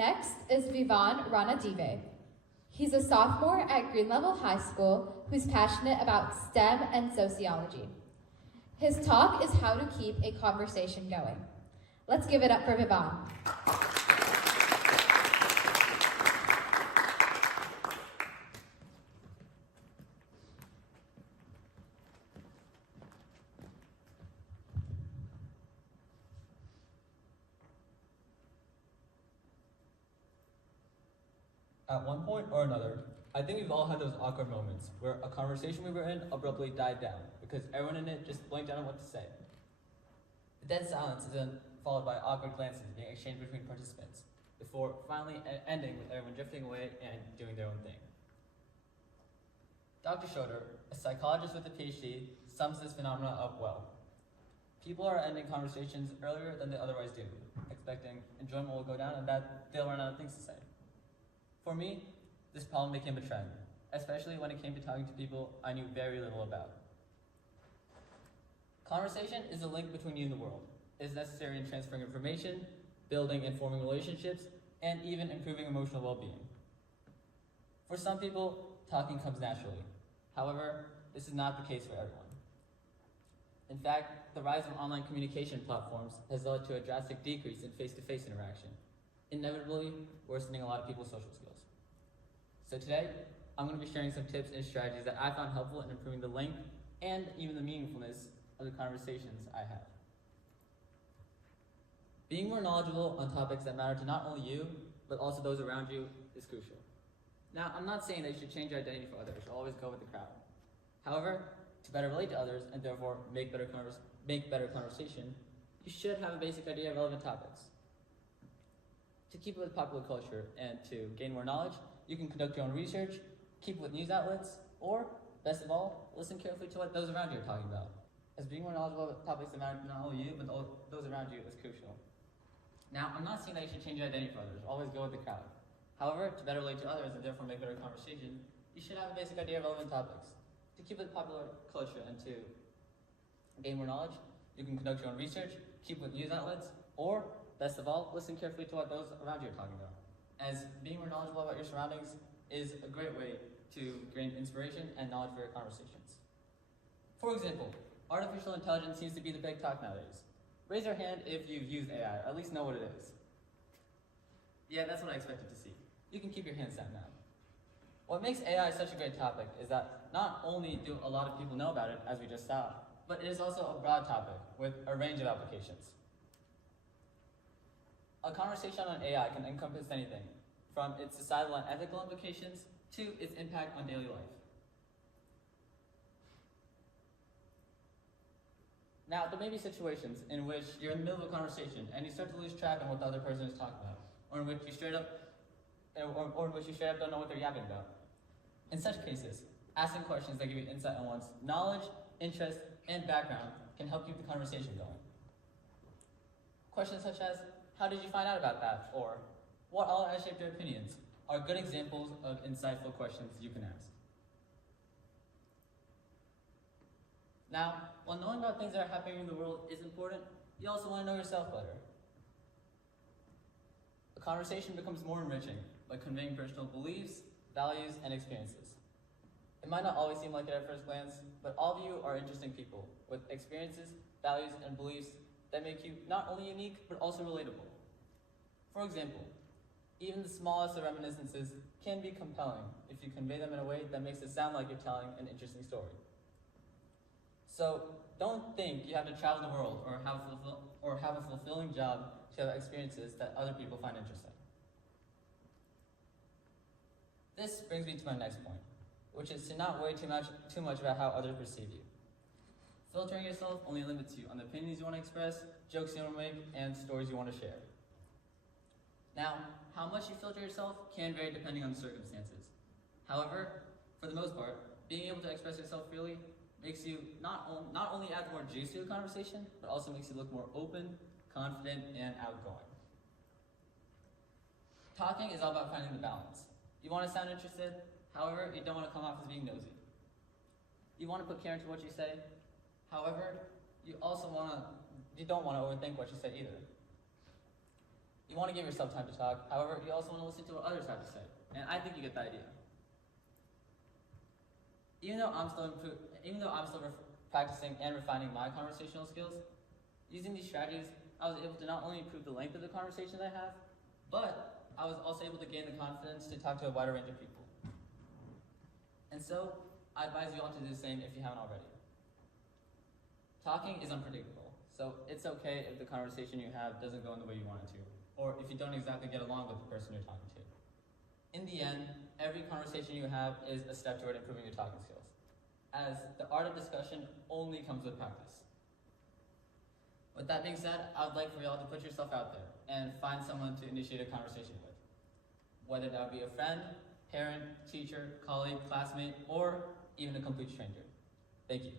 Next is Vivaan Ranadive. He's a sophomore at Green Level High School who's passionate about STEM and sociology. His talk is how to keep a conversation going. Let's give it up for Vivaan. At one point or another, I think we've all had those awkward moments where a conversation we were in abruptly died down because everyone in it just blanked out on what to say. The dead silence is then followed by awkward glances being exchanged between participants before finally ending with everyone drifting away and doing their own thing. Dr. Schroeder, a psychologist with a PhD, sums this phenomenon up well. People are ending conversations earlier than they otherwise do, expecting enjoyment will go down and that they'll run out of things to say. For me, this problem became a trend, especially when it came to talking to people I knew very little about. Conversation is a link between you and the world. It is necessary in transferring information, building and forming relationships, and even improving emotional well-being. For some people, talking comes naturally. However, this is not the case for everyone. In fact, the rise of online communication platforms has led to a drastic decrease in face-to-face interaction, inevitably worsening a lot of people's social skills. So today, I'm going to be sharing some tips and strategies that I found helpful in improving the length and even the meaningfulness of the conversations I have. Being more knowledgeable on topics that matter to not only you, but also those around you is crucial. Now, I'm not saying that you should change your identity for others or always go with the crowd. However, to better relate to others and therefore make better conversation, you should have a basic idea of relevant topics. To keep up with popular culture and to gain more knowledge, you can conduct your own research, keep up with news outlets, or, best of all, listen carefully to what those around you are talking about, as being more knowledgeable about topics that matter to not only you, but those around you is crucial. Now, I'm not saying that you should change your identity for others, always go with the crowd. However, to better relate to others and therefore make better conversation, you should have a basic idea of relevant topics. To keep with popular culture and to gain more knowledge, you can conduct your own research, keep up with news outlets, or, best of all, listen carefully to what those around you are talking about, as being more knowledgeable about your surroundings is a great way to gain inspiration and knowledge for your conversations. For example, artificial intelligence seems to be the big talk nowadays. Raise your hand if you've used AI, or at least know what it is. Yeah, that's what I expected to see. You can keep your hands down now. What makes AI such a great topic is that not only do a lot of people know about it, as we just saw, but it is also a broad topic with a range of applications. A conversation on AI can encompass anything, from its societal and ethical implications to its impact on daily life. Now, there may be situations in which you're in the middle of a conversation and you start to lose track on what the other person is talking about, or in which you straight up don't know what they're yapping about. In such cases, asking questions that give you insight on one's knowledge, interest, and background can help keep the conversation going. Questions such as, how did you find out about that? Or, what all has shaped your opinions? Are good examples of insightful questions you can ask. Now, while knowing about things that are happening in the world is important, you also want to know yourself better. A conversation becomes more enriching by conveying personal beliefs, values, and experiences. It might not always seem like it at first glance, but all of you are interesting people with experiences, values, and beliefs that make you not only unique, but also relatable. For example, even the smallest of reminiscences can be compelling if you convey them in a way that makes it sound like you're telling an interesting story. So don't think you have to travel the world or have a fulfilling job to have experiences that other people find interesting. This brings me to my next point, which is to not worry too much about how others perceive you. Filtering yourself only limits you on the opinions you want to express, jokes you want to make, and stories you want to share. Now, how much you filter yourself can vary depending on the circumstances. However, for the most part, being able to express yourself freely makes you not only add more juice to the conversation, but also makes you look more open, confident, and outgoing. Talking is all about finding the balance. You want to sound interested, however, you don't want to come off as being nosy. You want to put care into what you say, however, you don't want to overthink what you say either. You want to give yourself time to talk, however, you also want to listen to what others have to say. And I think you get the idea. Even though I'm still practicing and refining my conversational skills, using these strategies, I was able to not only improve the length of the conversations I have, but I was also able to gain the confidence to talk to a wider range of people. And so, I advise you all to do the same if you haven't already. Talking is unpredictable, so it's okay if the conversation you have doesn't go in the way you want it to, or if you don't exactly get along with the person you're talking to. In the end, every conversation you have is a step toward improving your talking skills, as the art of discussion only comes with practice. With that being said, I would like for y'all to put yourself out there and find someone to initiate a conversation with. Whether that be a friend, parent, teacher, colleague, classmate, or even a complete stranger. Thank you.